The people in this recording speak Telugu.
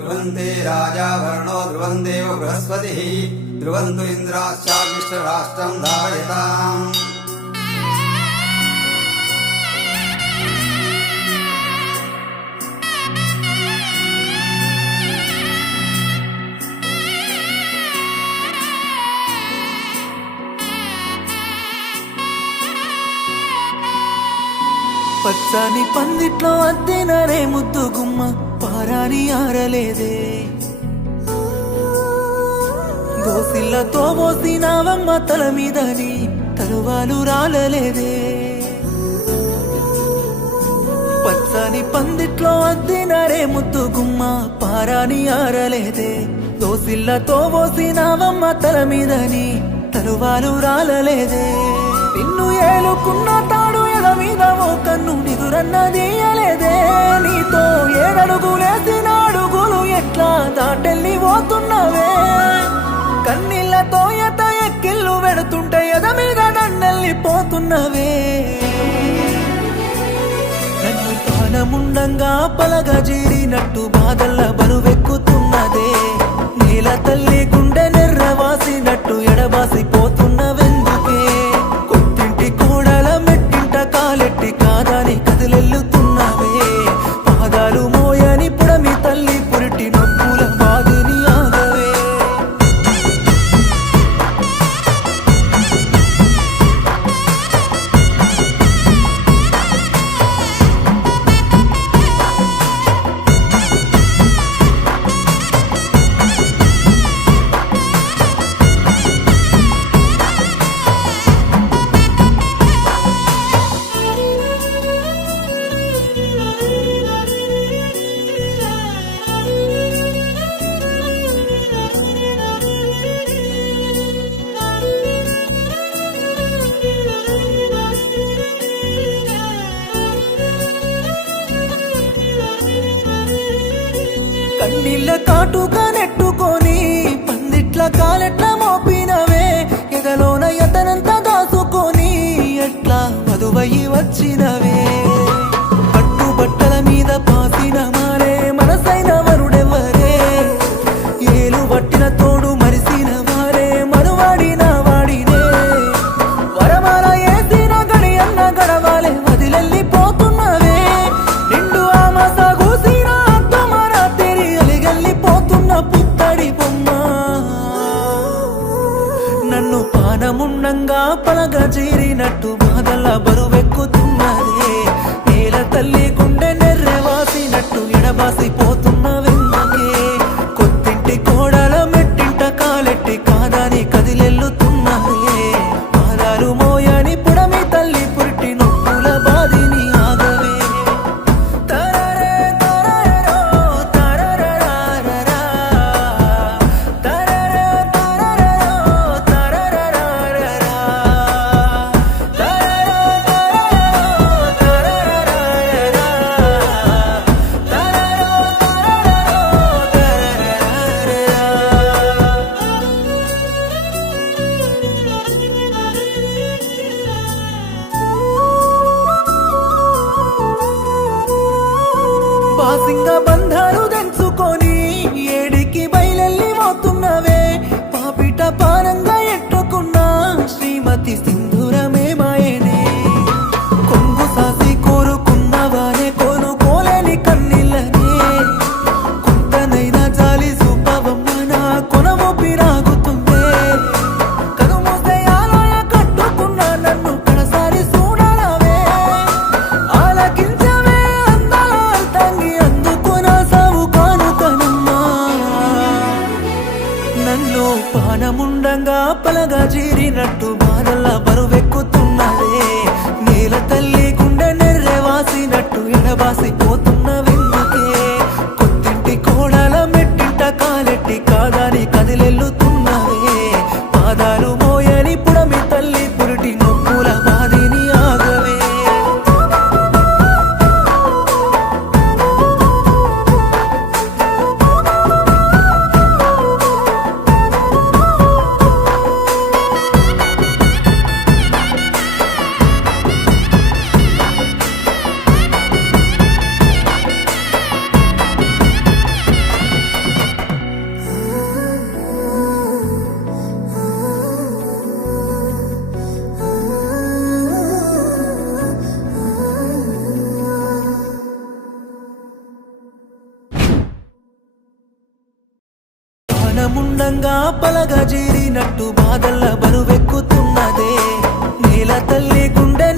ध्रुवन्ते राजा वर्णो ध्रुवन्देव बृहस्पतिः ध्रुवन्तु इन्द्राश्चाग्निश्च धारयताम्। పచ్చని పందిట్లో అద్దెనరే ముద్దు గుమ్మ పారాని ఆరలేదే దోసిల్లతో మోసినావమ్మ తల మీదని తరువాలు రాలలేదే పచ్చని పందిట్లో అద్దెనరే ముద్దు గుమ్మ పారాని ఆరలేదే దోసిల్లతో మోసినావమ్మ తల మీదని తరువాలు రాలలేదే నిన్ను ఏలుకున్న తాడు ఎద మీద ఓ కన్ను నిదురన్నదీయలేదే నీతో ఏడడుగులేసిన అడుగులు ఎట్లా దాటెళ్ళి పోతున్నవే కన్నీళ్లతో ఎత ఎక్కిళ్ళు పెడుతుంటే ఎద మీద దండెళ్ళి పోతున్నవే నన్ను పానముండంగా పలగా జీరినట్టు బాధల్ల బరువెక్కుతున్నదే నేల తల్లి గుండె నెర్రవాసినట్టు ఎడబాసి పోతున్నవెందుకే కాలెట్టి కాదని కదిలెల్లుతున్నవే పాదాలు మోయని పుడమి తల్లి పురిటి నొప్పుల బాధిని ఆగవే కన్నీళ్ళ కాటుగా నెట్టుకొని పందిట్ల కాలెట్ల మోపినవే ఎగలోన ఎతనంతా దాసుకొని ఎట్లా వధువయి వచ్చినవే పట్టుబట్టల మీద పాసిన మారే మనసైన వరుడెవరే ఏలు పట్టిన తోడు మరిసిన వారే మరువాడిన వాడినే వరమాల ఏసిన గడి అన్న గడవాలే వదిలెళ్ళి పోతున్నవే నిండు ఆమాస గూసిన పుత్తడి బొమ్మ నన్ను పానముండంగా పలగా చేరినట్టు బాధల బరువెక్కుతున్నదే నేల తల్లి గుండె నెర్రెవాసినట్టు ఎడబాసి పోతున్నవెందుకే కొత్తింటి కోడల మెట్టింట కాలెట్టి కాదని కదిలెల్లుతున్నదే పాదాలు మోయని పుడమి తల్లి పురిటి నొప్పుల బాధిని ఆగవే పాసింగా బంధాలు తెంచుకొని ఏడికి బయలెళ్ళి పోతున్నవే పాపిట పానంగా ఎట్టుకున్నా శ్రీమతి సింధూరమే మాయనే కొంగు సాసి కోరుకున్నవానే కోలుకోలేని కన్నీళ్ళనే కొంతనైనా జాలి సూపవమ్మ నా కొనము పిరాగుతుందే కనుమూసే ఆలయ కట్టుకున్నా నన్ను కడసారి చూడాలవే ఆలకించవే నన్ను పానముండంగా పలగా జీరినట్టు బాధల్ల బరువెక్కుతున్నదే నేల తల్లి గుండె నెర్రెవాసినట్టు ఎడబాసి పోతున్నవెందుకే కొత్తింటి కోడల మెట్టింట కాలెట్టి కాదని కదిలెల్లుతున్నవే పాదాలు మోయని పుడమి తల్లి పురిటి నొప్పుల బాధిని ఆగవే పానముండంగా పలగా జీరినట్టు బాధల్ల బరువెక్కుతున్నదే నేల తల్లి గుండె